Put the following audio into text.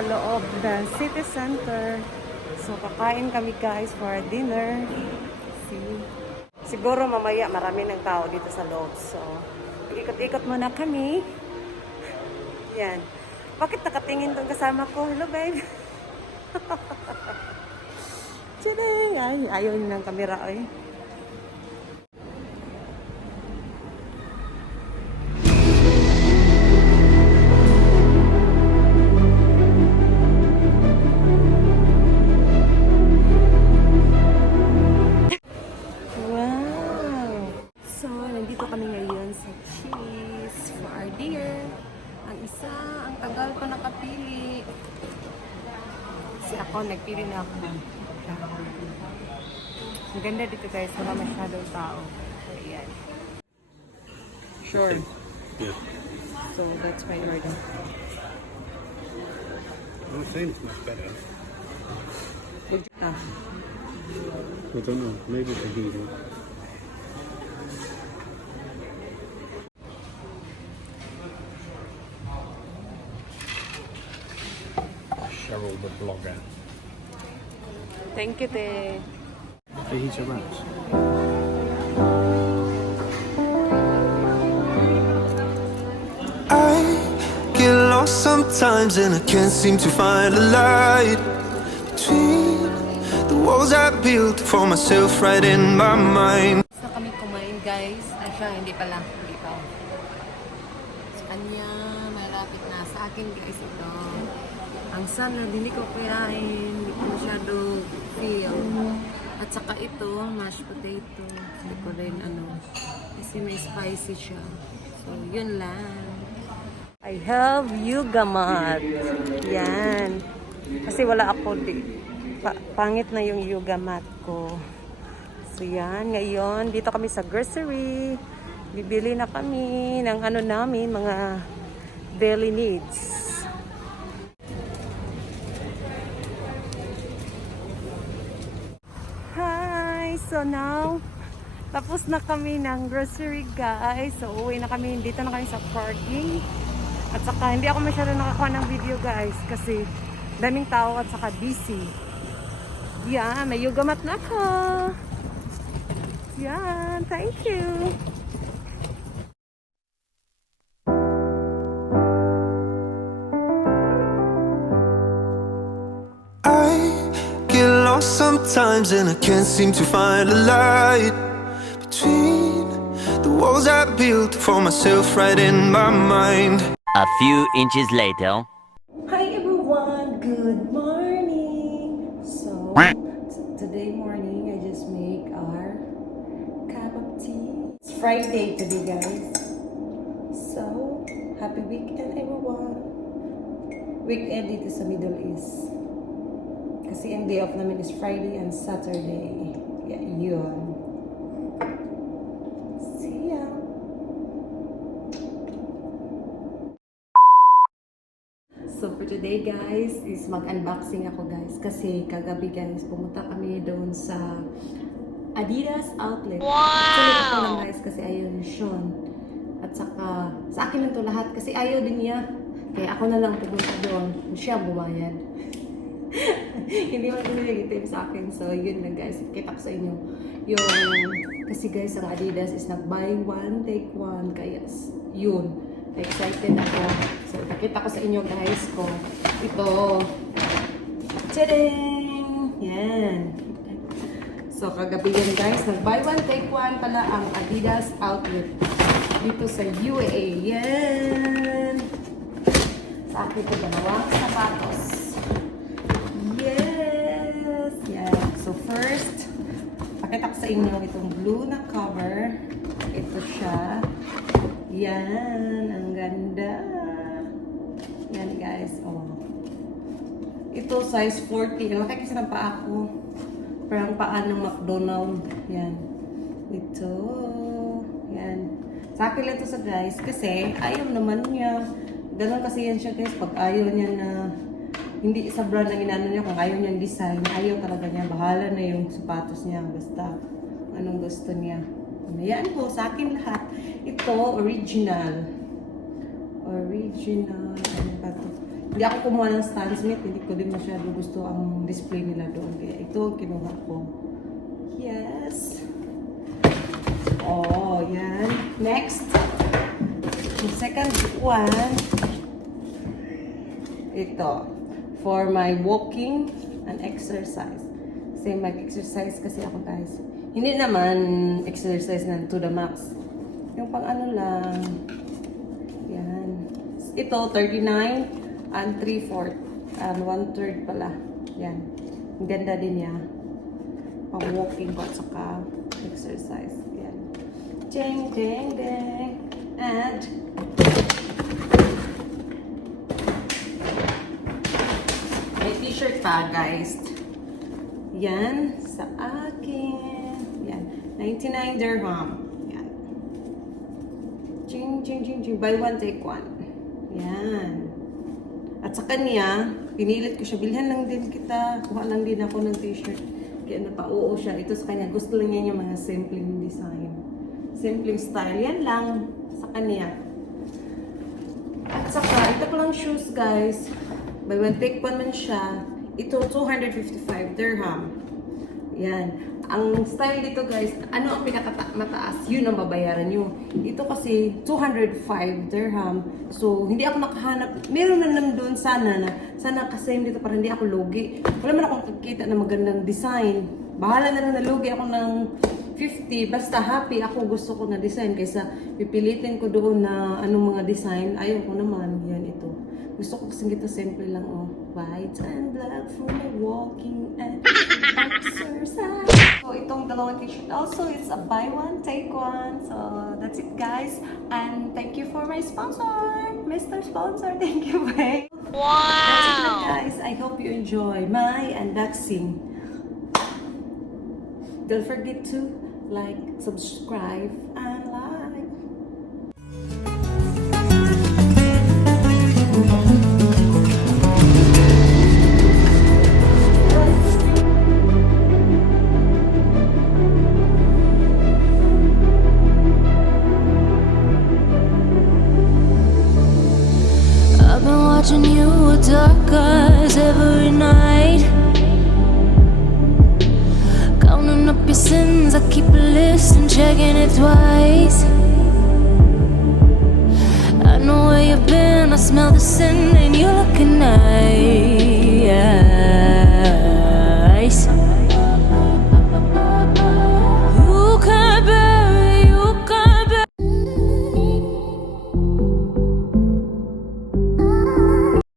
sa loob ng city center. So, kakain kami guys for dinner. See? Siguro mamaya marami ng tao dito sa loob. So, ikot-ikot muna kami. Yan. Bakit nakatingin tong kasama ko? Hello, babe. Tadang! Ay, ayaw niyo ng kamera, eh. Kami ngayon sa cheese for our dear. Ang isa, ang tagal ko nakapili. Kasi ako, nagpili na ako. Ang ganda dito guys, wala masyadong tao. Ayan. Sure. Yeah. So that's my order. Well, it seems much better. Ah. I don't know, maybe it's a heathen. Cheryl the blogger. Thank you, te. He's a rat. I get lost sometimes and I can't seem to find a light between the walls I built for myself right in my mind. Gusto kami kumain guys. Siya, hindi pala. Hindi pa. Sa kanya, malapit na. Sa akin guys ito. Ang salad, hindi ko kayain. Hindi ko masyado feel. At saka ito, mashed potato. Hindi ko rin ano. Kasi may spicy siya. So, yun lang. I have yoga mat. Yan. Kasi wala ako pangit na yung yoga mat ko. So, yan. Ngayon, dito kami sa grocery. Bibili na kami ng ano namin, mga daily needs. So now, tapos na kami ng grocery guys. So uwi na kami, dito na kami sa parking. At saka hindi ako masyado nakakuha ng video guys kasi daming tao at saka busy. Yan, may yoga mat na ako. Yan, thank you. Sometimes and I can't seem to find a light between the walls I built for myself right in my mind. A few inches later. Hi everyone, good morning. So today morning I just make our cup of tea. It's Friday today guys. So happy weekend everyone. Weekend dito sa Middle East. Kasi ang day off namin is Friday and Saturday. Yeah, yun. See ya! So for today guys, is mag-unboxing ako guys. Kasi kagabi guys, pumunta kami doon sa Adidas outlet. Wow! Sulit ako lang guys kasi ayaw ni Sean. At saka, sa akin lang to lahat kasi ayaw din niya. Kaya ako na lang pumunta doon. Siya bumayad. Hindi mo nagigitip sa akin. So, yun lang guys. Kita ko sa inyo. Yung, kasi guys, ang Adidas is nag-buy one, take one. Kaya, yun. Excited ako. So, nakita ko sa inyo guys ko. Ito. Tadang! Yan. So, kagabi yan guys. Nag-buy one, take one pala ang Adidas outlet. Dito sa UAE. Yan. Sa akin ito dalawang sapatos. Yes! Yan. So first, pakita ko sa inyo itong blue na cover. Ito siya. Yan. Ang ganda. Yan guys. Oh. Ito size 40. Ano kaya kasi ng paa ko? Parang paa ng McDonald's. Yan. Ito. Yan. Sa akin lang ito sa guys. Kasi ayaw naman niya. Ganon kasi yan siya guys. Pag ayaw niya na hindi sa brand na inano niya, kung ayaw niya design, ayaw talaga niya. Bahala na yung sapatos niya. Basta anong gusto niya. Ayan po, sa akin lahat. Ito, original. Original. Ano ba ito? hindi ako kumuha ng Stan Smith. Hindi ko din masyado gusto ang display nila doon. Kaya ito ang kinuha ko. Yes. Oh, yan. Next. The second one. Ito. For my walking and exercise. Kasi mag-exercise kasi ako, guys. Hindi naman exercise na to the max. Yung pang ano lang. Yan. Ito, 39 and 3/4. And 1/3 pala. Yan. Ang ganda din niya. Pang walking ko at saka exercise. Yan. Ding, ding, ding. And may t-shirt pa, guys. Yan. Sa akin. Yan. 99 dirham. Yan. Ching, ching, ching, ching. Buy one, take one. Yan. At sa kanya, pinilit ko siya. Bilhan lang din kita. Kuha lang din ako ng t-shirt. Kaya napauo siya. Ito sa kanya. Gusto lang niya yung mga simpleng design. Simpleng style. Yan lang sa kanya. At saka, ito ko lang shoes, guys. Buy one, take one man siya. Ito, 255 dirham. Yan. Ang style dito, guys, ano ang pinakamataas? Yun ang babayaran nyo. Ito kasi, 205 dirham. So, hindi ako nakahanap. Meron na nandun sana kasi dito para hindi ako lugi. Wala man akong nakikita na magandang design. Bahala na lang na lugi ako ng 50. Basta happy ako, gusto ko na design. Kaysa pipilitin ko doon na anong mga design. Ayaw ko naman. Yan, ito. Gusto ko kasi ito simple lang, oh. White and black for my walking and exercise. So, itong dalawang t-shirt also, it's a buy one, take one. So, that's it, guys. And thank you for my sponsor, Mr. Sponsor. Thank you, babe. Wow! That's it, guys. I hope you enjoy my unboxing. Don't forget to like, subscribe, and like. I've been watching you with dark eyes every night, counting up your sins. I keep a list and checking it twice. I know where you've been, I smell the sin.